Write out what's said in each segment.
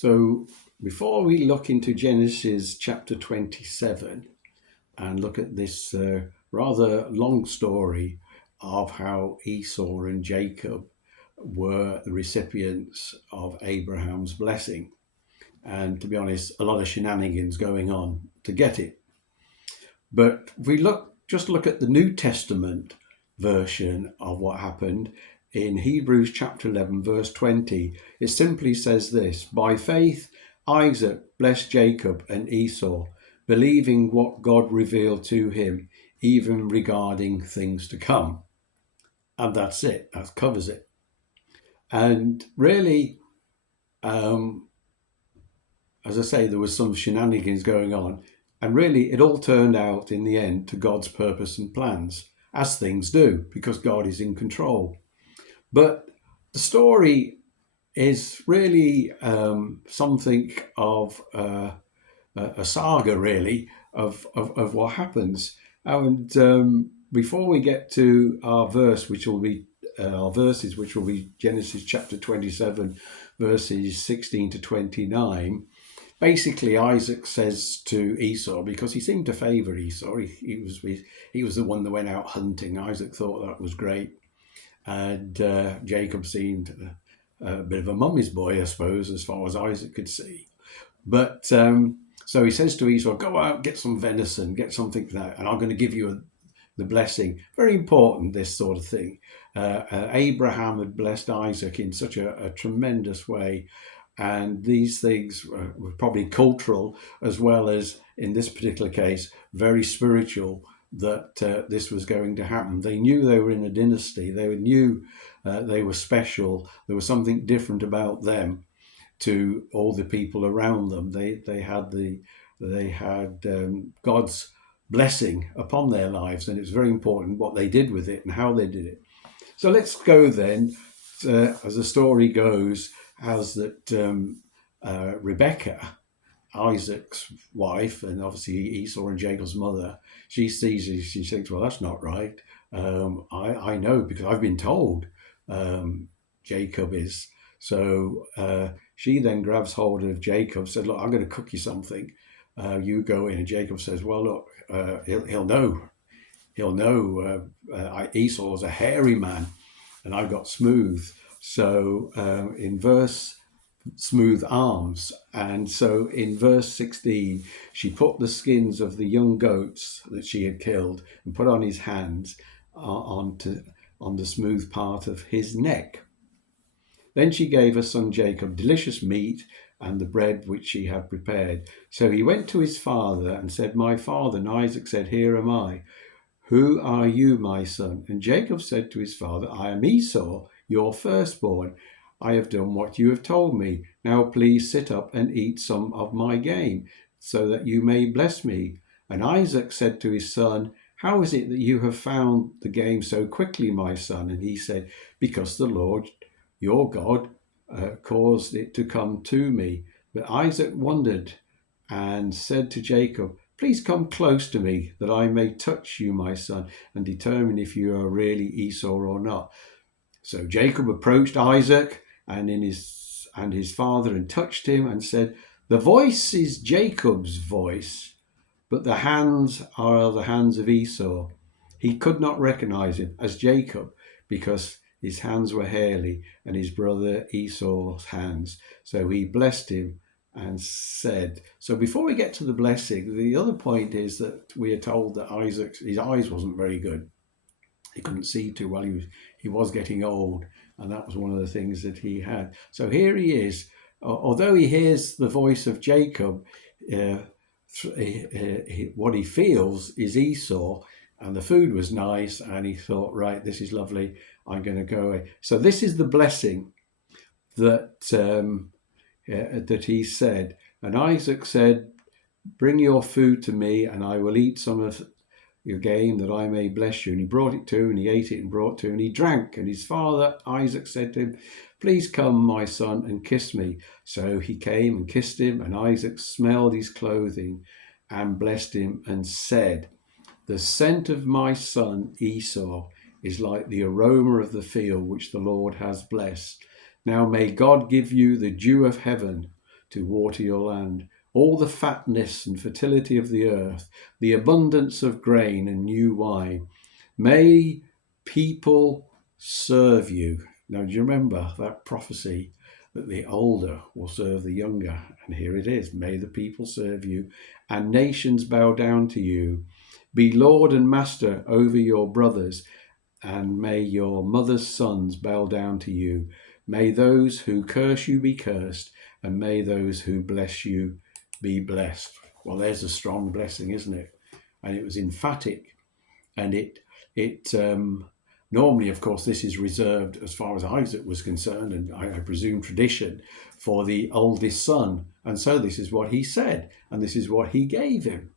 So before we look into Genesis chapter 27 and look at this rather long story of how Esau and Jacob were the recipients of Abraham's blessing, and to be honest, a lot of shenanigans going on to get it. But if we look at the New Testament version of what happened in Hebrews chapter 11, verse 20, it simply says this: by faith, Isaac blessed Jacob and Esau, believing what God revealed to him, even regarding things to come. And that's it. That covers it. And really, as I say, there was some shenanigans going on. And really, it all turned out in the end to God's purpose and plans, as things do, because God is in control. But the story is really something of a saga, really, of what happens. And before we get to our verses, which will be Genesis chapter 27, verses 16 to 29, basically Isaac says to Esau, because he seemed to favour Esau, he was the one that went out hunting. Isaac thought that was great. And Jacob seemed a bit of a mummy's boy, I suppose, as far as Isaac could see. But so he says to Esau, go out, get some venison, get something for that, and I'm going to give you the blessing. Very important, this sort of thing. Abraham had blessed Isaac in such a tremendous way. And these things were probably cultural, as well as, in this particular case, very spiritual, that this was going to happen. They knew they were in a dynasty. They knew they were special. There was something different about them to all the people around them. They had God's blessing upon their lives, and it's very important what they did with it and how they did it. So let's go then, as the story goes, as that Rebecca, Isaac's wife, and obviously Esau and Jacob's mother, she sees it, she thinks, well, that's not right. I know, because I've been told Jacob is. So she then grabs hold of Jacob, said, look, I'm going to cook you something. You go in. And Jacob says, well, look, he'll know. He'll know Esau's a hairy man and I've got smooth. So in verse smooth arms. And so in verse 16, she put the skins of the young goats that she had killed and put on his hands on the smooth part of his neck. Then she gave her son Jacob delicious meat and the bread which she had prepared. So he went to his father and said, my father. And Isaac said, here am I. Who are you, my son? And Jacob said to his father, I am Esau, your firstborn. I have done what you have told me. Now please sit up and eat some of my game, so that you may bless me. And Isaac said to his son, how is it that you have found the game so quickly, my son? And he said, because the Lord, your God, caused it to come to me. But Isaac wondered and said to Jacob, please come close to me, that I may touch you, my son, and determine if you are really Esau or not. So Jacob approached Isaac and his father and touched him and said, the voice is Jacob's voice, but the hands are the hands of Esau. He could not recognize him as Jacob because his hands were hairy and his brother Esau's hands. So he blessed him and said. So before we get to the blessing, the other point is that we are told that his eyes wasn't very good. He couldn't see too well. He was getting old, and that was one of the things that he had. So here he is. Although he hears the voice of Jacob, what he feels is Esau, and the food was nice, and he thought, right, this is lovely. I'm going to go away. So this is the blessing that that he said. And Isaac said, bring your food to me, and I will eat some of your game, that I may bless you. And he brought it to him, and he ate it and brought to him, and he drank. And his father Isaac said to him, please come, my son, and kiss me. So he came and kissed him, and Isaac smelled his clothing and blessed him and said, the scent of my son Esau is like the aroma of the field which the Lord has blessed. Now may God give you the dew of heaven to water your land. All the fatness and fertility of the earth, the abundance of grain and new wine. May people serve you. Now, do you remember that prophecy that the older will serve the younger? And here it is. May the people serve you and nations bow down to you. Be Lord and Master over your brothers, and may your mother's sons bow down to you. May those who curse you be cursed, and may those who bless you be blessed. Well, there's a strong blessing, isn't it? And it was emphatic, and it normally, of course, this is reserved, as far as Isaac was concerned, and I presume tradition, for the oldest son. And so this is what he said, and this is what he gave him,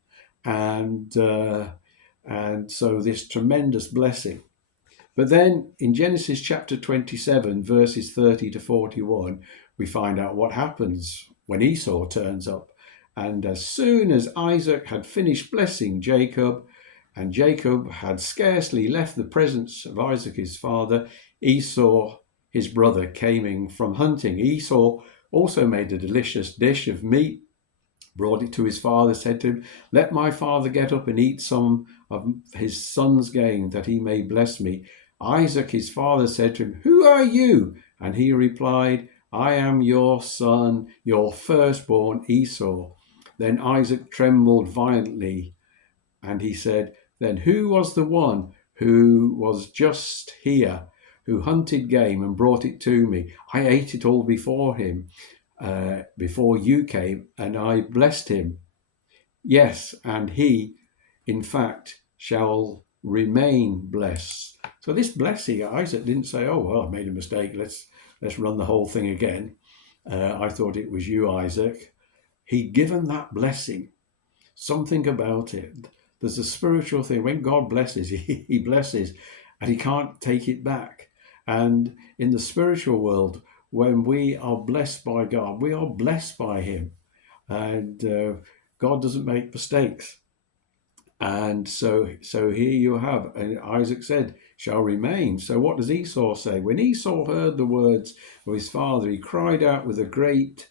and so this tremendous blessing. But then in Genesis chapter 27, verses 30 to 41, we find out what happens when Esau turns up. And as soon as Isaac had finished blessing Jacob, and Jacob had scarcely left the presence of Isaac his father, Esau his brother came in from hunting. Esau also made a delicious dish of meat, brought it to his father, said to him, "Let my father get up and eat some of his son's game, that he may bless me." Isaac his father said to him, "Who are you?" And he replied, "I am your son, your firstborn Esau." Then Isaac trembled violently, and he said, "Then who was the one who was just here, who hunted game and brought it to me? I ate it all before him, before you came, and I blessed him. Yes, and he, in fact, shall remain blessed." So this blessing, Isaac didn't say, "Oh, well, I made a mistake. Let's run the whole thing again. I thought it was you, Isaac." He'd given that blessing. Something about it. There's a spiritual thing. When God blesses, he blesses, and he can't take it back. And in the spiritual world, when we are blessed by God, we are blessed by him. And God doesn't make mistakes. And so here you have, and Isaac said, "Shall remain." So what does Esau say? When Esau heard the words of his father, he cried out with a great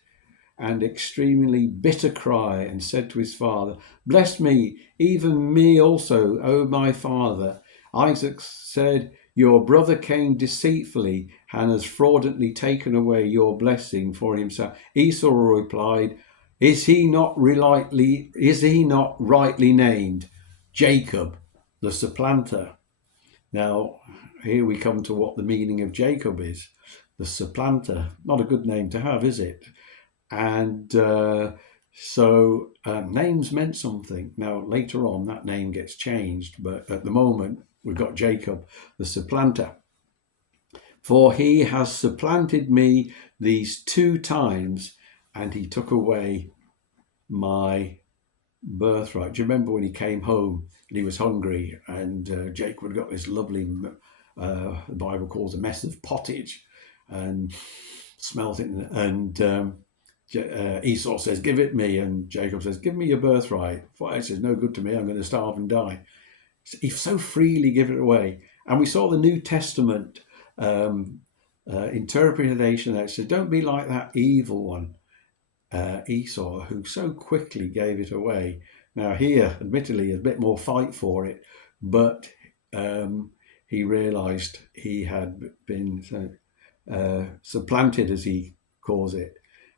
and extremely bitter cry, and said to his father, "Bless me, even me also, O my father." Isaac said, "Your brother came deceitfully and has fraudulently taken away your blessing for himself." Esau replied, Is he not rightly named Jacob, the supplanter? Now, here we come to what the meaning of Jacob is. The supplanter. Not a good name to have, is it? And so names meant something. Now, later on, that name gets changed, but at the moment, we've got Jacob, the supplanter. "For he has supplanted me these 2 times, and he took away my birthright." Do you remember when he came home and he was hungry, and Jacob had got this lovely, the Bible calls a mess of pottage, and smelt it, and Esau says, "Give it me," and Jacob says, "Give me your birthright." Well, it says, "No good to me, I'm going to starve and die." He so freely give it away. And we saw the New Testament interpretation that said, don't be like that evil one, Esau, who so quickly gave it away. Now here, admittedly, a bit more fight for it, but he realized he had been supplanted, as he calls it,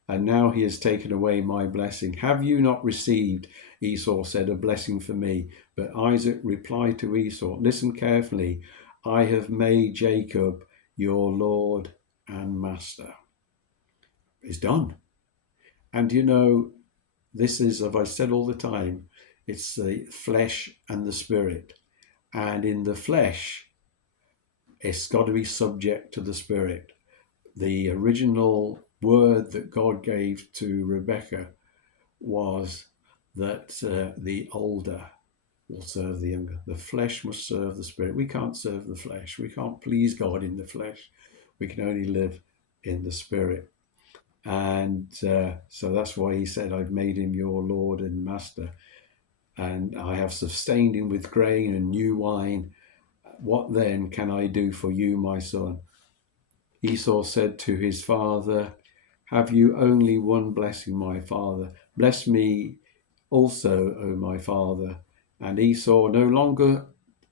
and now he has taken away my blessing. "Have you not received," Esau said, "a blessing for me?" But Isaac replied to Esau, "Listen carefully. I have made Jacob your Lord and Master." It's done. And you know, this is, as I said all the time, it's the flesh and the spirit. And in the flesh, it's got to be subject to the spirit. The original word that God gave to Rebecca was that the older will serve the younger. The flesh must serve the spirit. We can't serve the flesh. We can't please God in the flesh. We can only live in the spirit. And so that's why he said, "I've made him your Lord and Master, and I have sustained him with grain and new wine. What then can I do for you, my son?" Esau said to his father, Have you only one blessing, my father? Bless me also, O my father. And Esau, no longer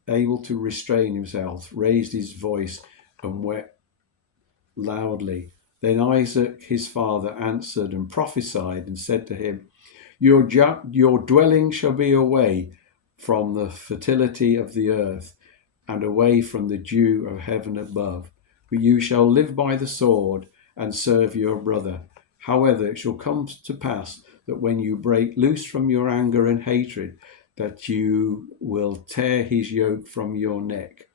able to restrain himself, raised his voice and wept loudly. Then Isaac his father answered and prophesied and said to him, your dwelling shall be away from the fertility of the earth and away from the dew of heaven above. But you shall live by the sword and serve your brother. However, it shall come to pass that when you break loose from your anger and hatred, that you will tear his yoke from your neck,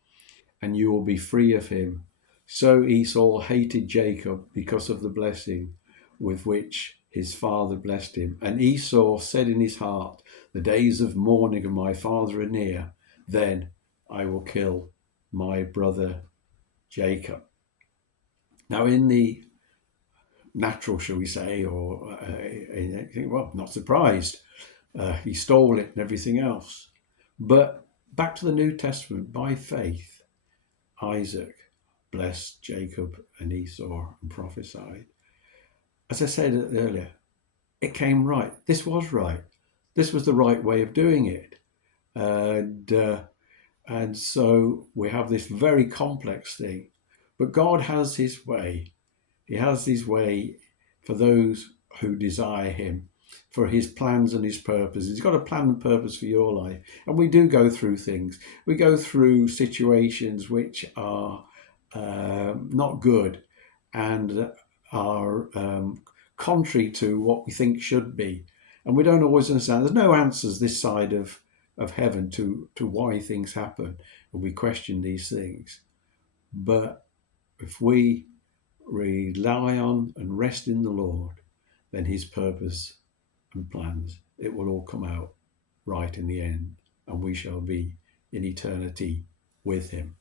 and you will be free of him. So Esau hated Jacob because of the blessing with which his father blessed him. And Esau said in his heart, the days of mourning of my father are near. Then I will kill my brother Jacob. Now, in the natural, shall we say, or well, not surprised, he stole it and everything else. But back to the New Testament, by faith, Isaac blessed Jacob and Esau and prophesied. As I said earlier, it came right. This was right. This was the right way of doing it. And, uh, and so we have this very complex thing. But God has his way. He has his way for those who desire him, for his plans and his purposes. He's got a plan and purpose for your life. And we do go through things. We go through situations which are not good and are contrary to what we think should be. And we don't always understand. There's no answers this side of heaven to why things happen. And we question these things. But if we rely on and rest in the Lord, then his purpose and plans, it will all come out right in the end, and we shall be in eternity with him.